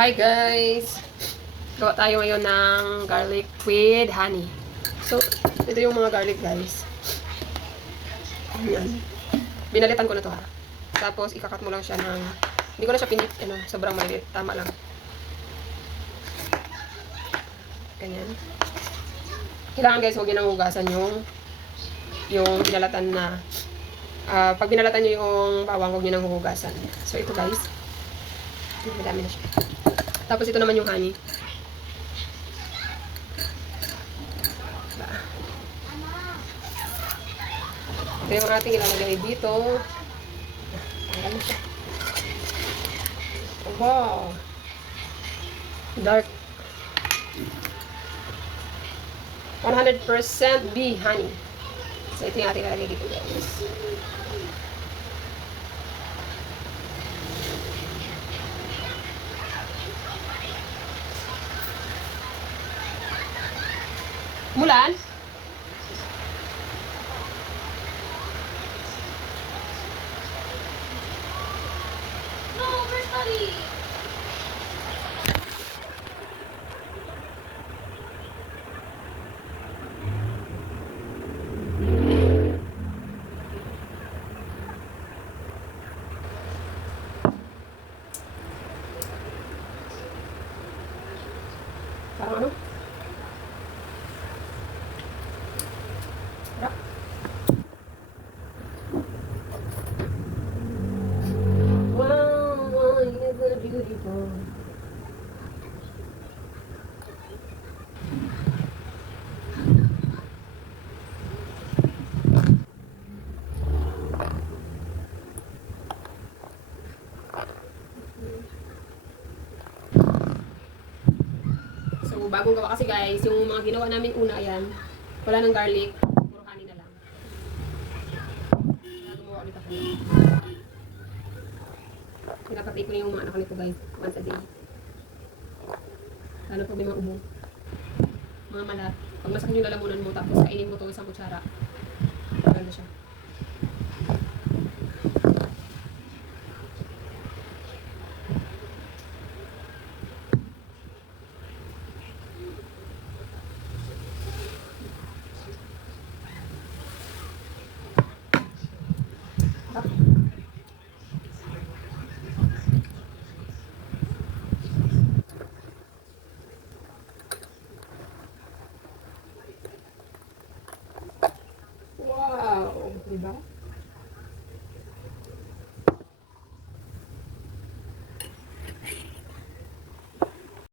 Hi guys! Gawa tayo ngayon ng garlic with honey. So, ito yung mga garlic guys. Ayan. Binalitan ko na to ha. Tapos, ikakat mo lang siya ng, hindi ko na siya pinit, sobrang maliit. Tama lang. Ganyan. Kailangan guys, huwag nyo nang hugasan yung binalatan na, pag binalatan nyo yung bawang, huwag nyo nang hugasan. So, ito guys. Madami na siya. Tapos ito naman yung honey. Ito yung ating ilalagay dito. Ayan siya. Wow! Dark. 100% bee honey. So ito yung ating ilalagay dito guys. Mulan? No, we're studying. Parang ano? Sarap. Wow, you're so beautiful. So, bagong gawa kasi guys, yung mga ginawa namin una, ayan, wala ng garlic, puro honey na lang. Kaya gumawa ulit ako. Pinapatay ko na yung mga anak nito guys, once a day. Lalo pag may mga ubo. Mga malat. Pag masakit yung lalamunan mo, tapos kainin mo ito isang kutsara. Maganda siya.